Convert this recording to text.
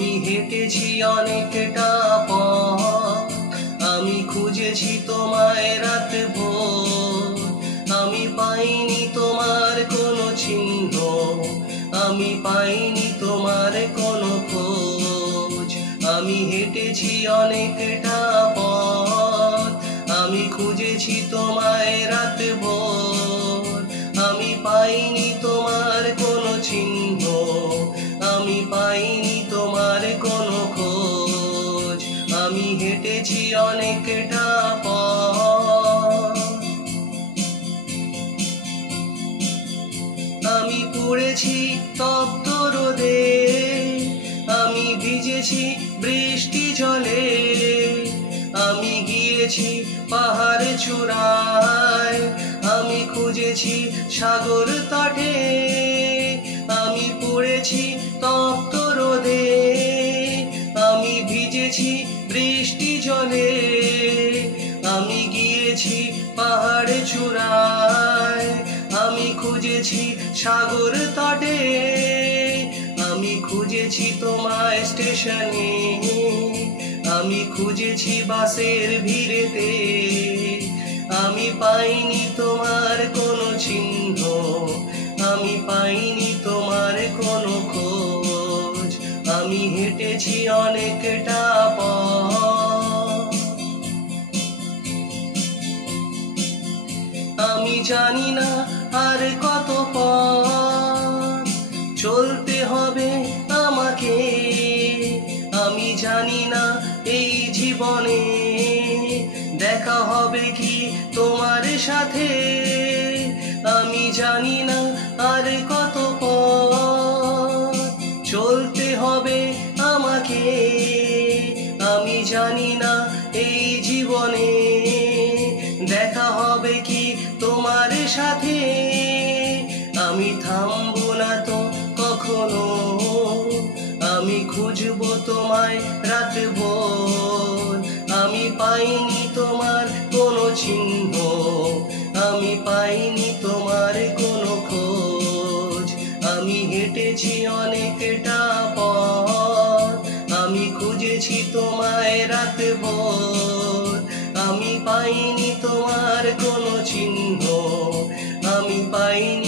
আমি হেঁটেছি অনেকটা পথ, আমি খুঁজেছি তোমায় রাত ভোর। আমি পাইনি তোমার কোনো চিহ্ন, আমি পাইনি তোমার কোনো খোঁজ। আমি হেঁটেছি অনেকটা পথ, আমি খুঁজেছি তোমায় রাত ভোর। আমি পাইনি তোমার কোনো চিহ্ন, আমি পাইনি তোমার কোনো খোঁজ। আমি হেঁটেছি অনেকটা পথ। আমি পড়েছি তপ্ত রোদে, আমি ভিজেছি বৃষ্টি জলে। আমি গিয়েছি পাহাড় চূড়ায়, আমি খুঁজেছি সাগর তটে। আমি পড়েছি তপ্ত রোদে, আমি ভিজেছি বৃষ্টি জলে। আমি গিয়েছি পাহাড় চূড়ায়, আমি খুঁজেছি সাগর তটে। আমি খুঁজেছি তোমায় স্টেশনে, আমি খুঁজেছি বাসের ভিড়েতে। আমি পাইনি তোমার কোনো চিহ্ন, আমি পাইনি তোমার কোনো খোঁজ। আমি হেঁটেছি অনেকটা পথ। আমি জানি না আর কত পথ চলতে হবে আমাকে। আমি জানি না এই জীবনে দেখা হবে কি তোমার সাথে। আমি জানি না আর কত পথ চলতে হবে আমাকে। আমি জানি না এই জীবনে দেখা হবে কি তোমার সাথে। আমি থামবো না তো কখনো, আমি খুঁজবো তোমায় রাত ভোর। আমি পাইনি তোমার কোনো চিহ্ন, আমি পাইনি তোমার কোনো খোঁজ। আমি হেঁটেছি অনেকটা পথ, আমি খুঁজেছি তোমায় রাত ভোর। আমি পাইনি তোমার কোনো চিহ্ন, আমি পাইনি